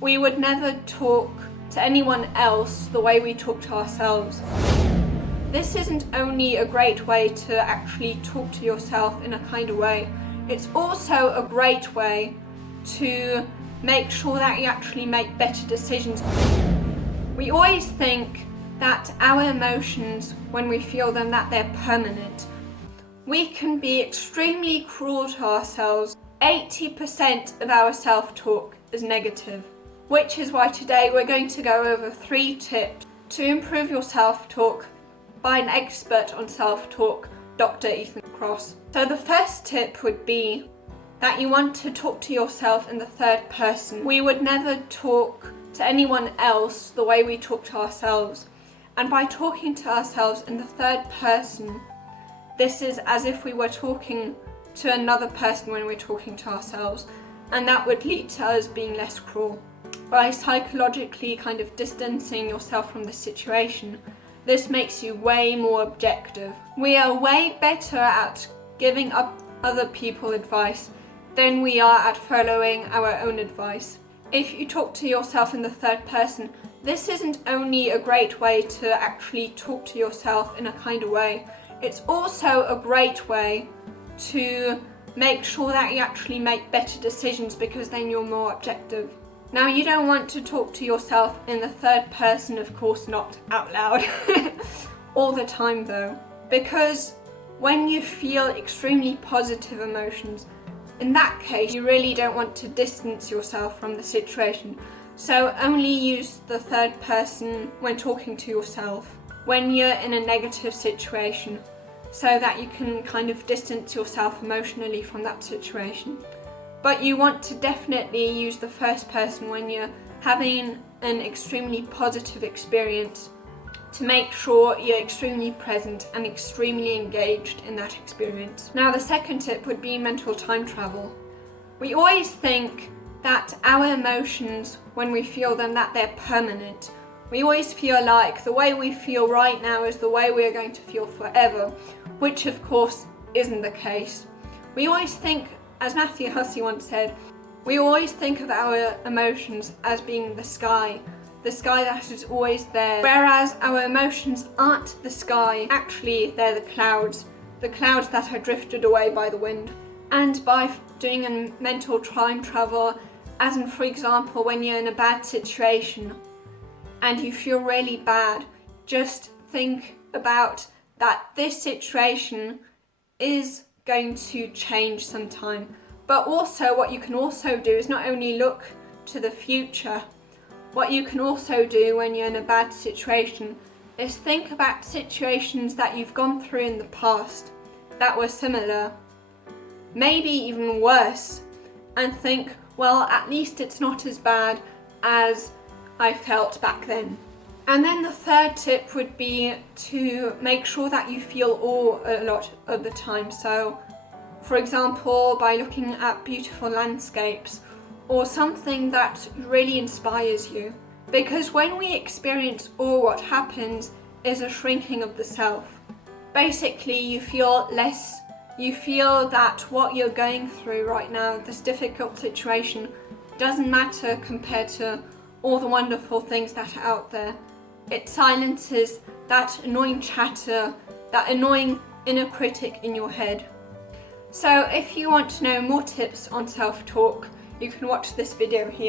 We would never talk to anyone else the way we talk to ourselves. This isn't only a great way to actually talk to yourself in a kind of way, it's also a great way to make sure that you actually make better decisions. We always think that our emotions, when we feel them, that they're permanent. We can be extremely cruel to ourselves. 80% of our self-talk is negative, which is why today we're going to go over 3 tips to improve your self-talk by an expert on self-talk, Dr. Kross. So the first tip would be that you want to talk to yourself in the third person. We would never talk to anyone else the way we talk to ourselves. And by talking to ourselves in the third person, this is as if we were talking to another person when we're talking to ourselves, and that would lead to us being less cruel. By psychologically kind of distancing yourself from the situation, this makes you way more objective. We are way better at giving up other people advice than we are at following our own advice. If you talk to yourself in the third person, this isn't only a great way to actually talk to yourself in a kind of way, it's also a great way to make sure that you actually make better decisions, because then you're more objective. Now, you don't want to talk to yourself in the third person, of course not out loud, all the time though, because when you feel extremely positive emotions, in that case you really don't want to distance yourself from the situation. So only use the third person when talking to yourself when you're in a negative situation, so that you can kind of distance yourself emotionally from that situation. But you want to definitely use the first person when you're having an extremely positive experience, to make sure you're extremely present and extremely engaged in that experience. Now, the second tip would be mental time travel. We always think that our emotions, when we feel them, that they're permanent. We always feel like the way we feel right now is the way we are going to feel forever, which of course isn't the case. We always think, as Matthew Hussey once said, we always think of our emotions as being the sky that is always there, whereas our emotions aren't the sky. Actually, they're the clouds that are drifted away by the wind. And by doing a mental time travel, as in, for example, when you're in a bad situation and you feel really bad, just think about that this situation is going to change sometime. But also, what you can also do is not only look to the future, what you can also do when you're in a bad situation is think about situations that you've gone through in the past that were similar, maybe even worse, and think, well, at least it's not as bad as I felt back then. And then the third tip would be to make sure that you feel awe a lot of the time. So, for example, by looking at beautiful landscapes or something that really inspires you. Because when we experience awe, what happens is a shrinking of the self. Basically, you feel that what you're going through right now, this difficult situation, doesn't matter compared to all the wonderful things that are out there. It silences that annoying chatter, that annoying inner critic in your head. So if you want to know more tips on self-talk, you can watch this video here.